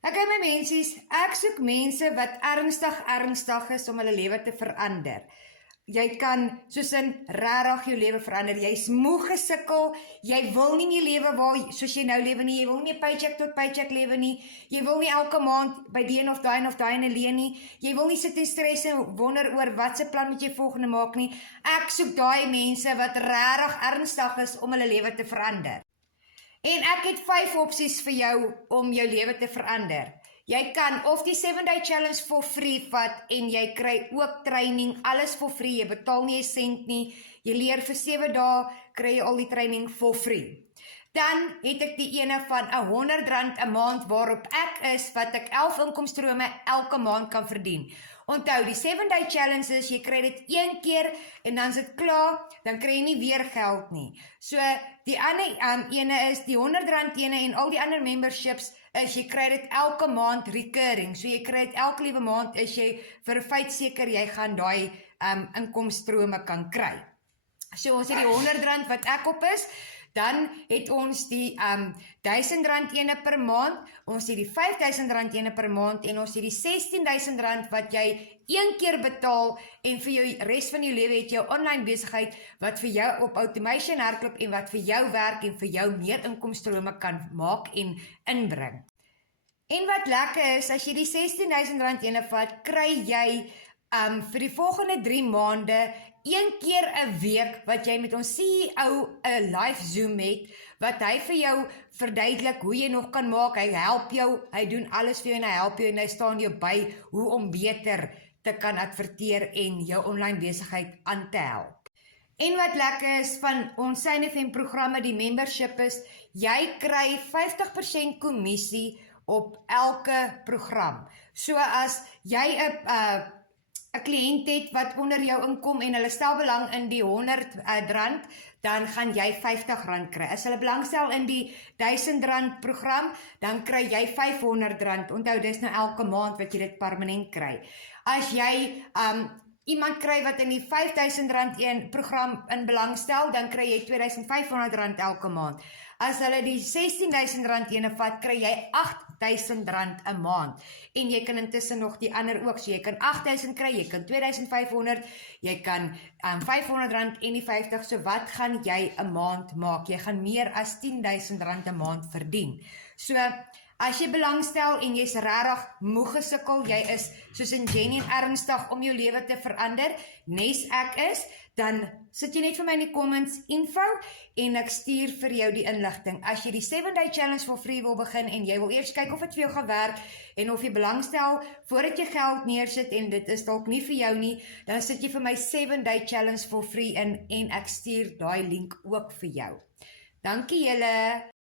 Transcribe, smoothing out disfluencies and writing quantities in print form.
Okay my mensies, ek soek mense wat ernstig is om hulle lewe te verander. Jy kan soos in regtig jou lewe verander. Jy's moeg gesukkel, jy wil nie meer lewe waar soos jy nou lewe nie. Jy wil nie paycheck tot paycheck lewe nie. Jy wil nie elke maand by die een of daai en leen nie. Jy wil nie sit en stres en wonder oor wat se plan moet jy volgende maak nie. Ek soek daai mense wat regtig ernstig is om hulle lewe te verander. En ek het 5 opsies vir jou om jou lewe te verander. Jy kan of die 7-day challenge for free vat en jy kry ook training, alles for free, jy betaal nie 'n sent nie, jy leer vir 7 dae, kry jy al die training for free. Dan het ek die ene van R100 'n maand waarop ek is, wat ek 11 inkomstrome elke maand kan verdien. Onthou, die 7-day challenge is, jy kry dit 1 keer en dan is dit klaar, dan kry jy nie weer geld nie. So, die ander ene is die R100 ene en al die ander memberships is, jy kry dit elke maand recurring. So, jy kry dit elke liewe maand is jy vir 'n feit seker jy gaan daai inkomstrome kan kry. So, ons het die R100 wat ek op is. Dan het ons die R1000 ene per maand, ons het die R5000 ene per maand en ons het die R16000 wat jy 1 keer betaal en vir jou res van jou lewe het jou online besigheid wat vir jou op automation hardloop en wat vir jou werk en vir jou meer inkomstrome kan maak en inbring. En wat lekker is, as jy die R16000 ene vat, kry jy vir die volgende 3 maande 1 keer 'n week wat jy met ons CEO 'n live Zoom het, wat hy vir jou verduidelik hoe jy nog kan maak, hy help jou, hy doen alles vir jou en hy help jou en hy staan jou by hoe om beter te kan adverteer en jou online besigheid aan te help. En wat lekker is van ons SynFM programme, die membership is, jy kry 50% kommissie op elke program. So as jy 'n kliënt het wat onder jou inkom en hulle stel belang in die R100, dan gaan jy R50 kry. As hulle belangstel in die R1000 program, dan kry jy R500. Onthou, dis nou elke maand wat jy dit permanent kry. As jy iemand kry wat in die R5000 program in belangstel, dan kry jy R2500 elke maand. As hulle die R16000 ene vat, kry jy R8000 'n maand. En jy kan intussen nog die ander ook, so jy kan 8000 kry, jy kan 2500, jy kan R500 en die 50, so wat gaan jy 'n maand maak? Jy gaan meer as R10000 'n maand verdien. So, as jy belangstel en jy's regtig moeg gesukkel, jy is soos in Jenny ernstig om jou lewe te verander, nes ek is, dan sit jy net vir my in die comments info en ek stuur vir jou die inligting. As jy die 7-day challenge for free wil begin en jy wil eers kyk of dit vir jou gaan werk en of jy belangstel voordat jy geld neersit en dit is dalk nie vir jou nie, dan sit jy vir my 7-day challenge for free in en ek stuur daai link ook vir jou. Dankie julle.